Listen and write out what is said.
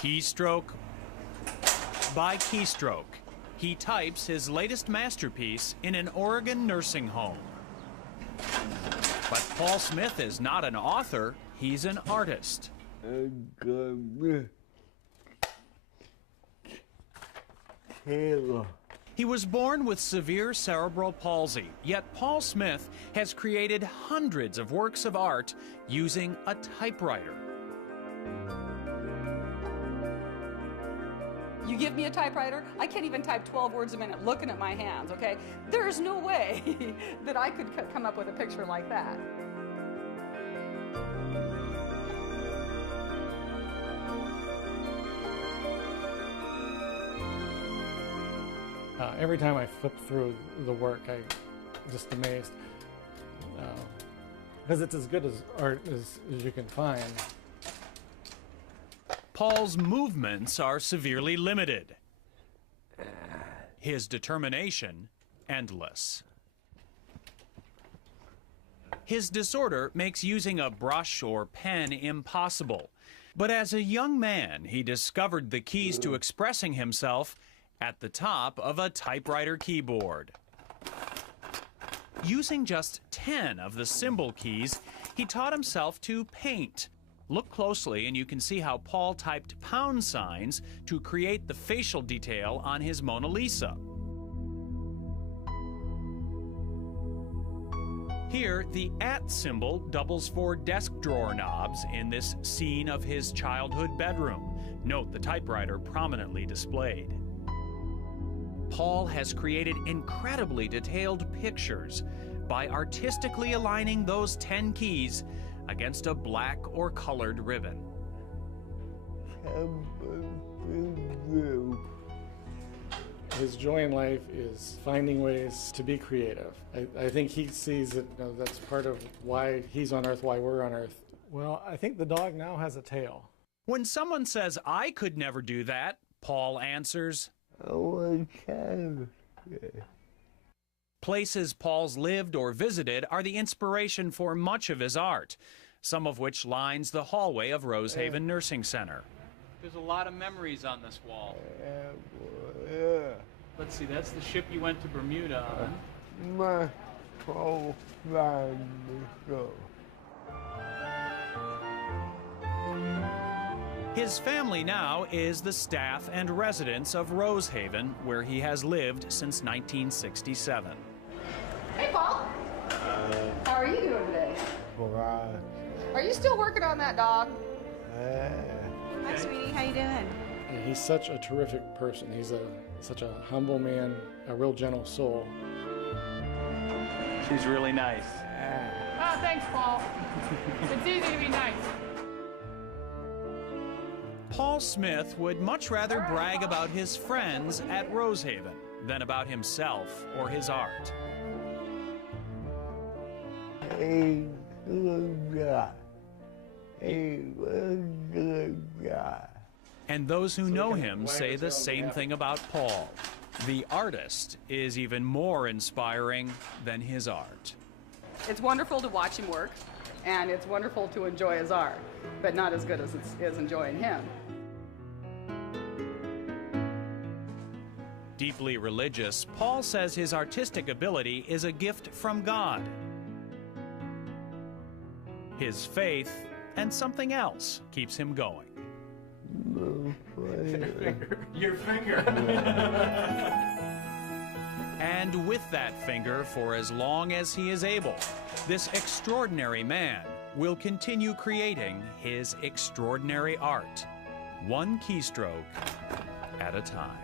Keystroke by keystroke, he types his latest masterpiece in an Oregon nursing home. But Paul Smith is not an author, he's an artist. He was born with severe cerebral palsy, yet Paul Smith has created hundreds of works of art using a typewriter. You give me a typewriter, I can't even type 12 words a minute looking at my hands, okay? There's no way that I could come up with a picture like that. Every time I flip through the work, I'm just amazed. Because it's as good as art as you can find. Paul's movements are severely limited. His determination, endless. His disorder makes using a brush or pen impossible. But as a young man, he discovered the keys to expressing himself at the top of a typewriter keyboard. Using just 10 of the symbol keys, he taught himself to paint. Look closely and you can see how Paul typed pound signs to create the facial detail on his Mona Lisa. Here, the @ symbol doubles for desk drawer knobs in this scene of his childhood bedroom. Note the typewriter prominently displayed. Paul has created incredibly detailed pictures by artistically aligning those 10 keys against a black or colored ribbon. His joy in life is finding ways to be creative. I think he sees that that's part of why he's on Earth, why we're on Earth. Well, I think the dog now has a tail. When someone says, "I could never do that," Paul answers, Places Paul's lived or visited are the inspiration for much of his art, some of which lines the hallway of Rosehaven Nursing Center. There's a lot of memories on this wall. Let's see, that's the ship you went to Bermuda on. His family now is the staff and residents of Rosehaven, where he has lived since 1967. Hey, Paul. How are you doing today? Are you still working on that dog? Hi, sweetie. How you doing? He's such a terrific person. He's such a humble man, a real gentle soul. She's really nice. Oh, thanks, Paul. It's easy to be nice. Paul Smith would much rather brag about his friends at Rosehaven than about himself or his art. And those who know him say the same thing about Paul. The artist is even more inspiring than his art. It's wonderful to watch him work, and it's wonderful to enjoy his art, but not as good as it's enjoying him. Deeply religious, Paul says his artistic ability is a gift from God. His faith and something else keeps him going. Your finger. And with that finger, for as long as he is able, this extraordinary man will continue creating his extraordinary art, one keystroke at a time.